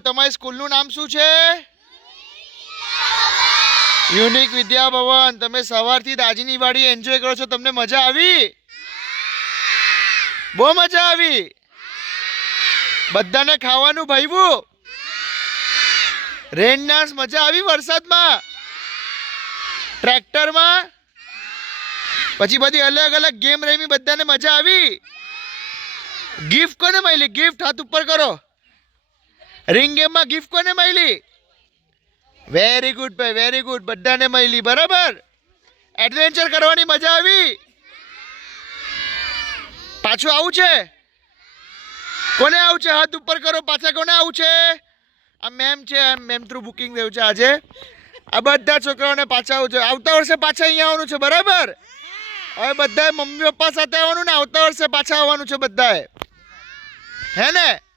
તમારી સ્કૂલનું નામ શું છે? યુનિક વિદ્યા ભવન. તમે સવારથી દાજીની વાડી એન્જોય કરો છો, તમને મજા આવી? બહુ મજા આવી? બધાને ખાવાનું ભાવ્યું? રેન ડાન્સ મજા આવી? વરસાદમાં, ટ્રેક્ટરમાં, પછી બધી અલગ અલગ ગેમ રમી, બધાને મજા આવી? ગિફ્ટ કોને મળી? ગિફ્ટ હાથ ઉપર કરો. રિંગ ગેમમાં ગિફ્ટ કોને મળી? વેરી ગુડ ભાઈ, વેરી ગુડ. બધાને મળી. બરાબર. એડવેન્ચર કરવાની મજા આવી? પાછું આવું છે? કોને આવું છે? હાથ ઉપર કરો. પાછા કોને આવું છે? આ મેમ છે, મેમ થ્રુ બુકિંગ થયું છે આજે. આ બધા છોકરાઓને પાછા આવું છે. આવતા વર્ષે પાછા અહીંયા આવવાનું છે. બરાબર. હવે બધાએ મમ્મી પપ્પા સાથે આવવાનું ને આવતા વર્ષે પાછા આવવાનું છે બધાએ, હે ને?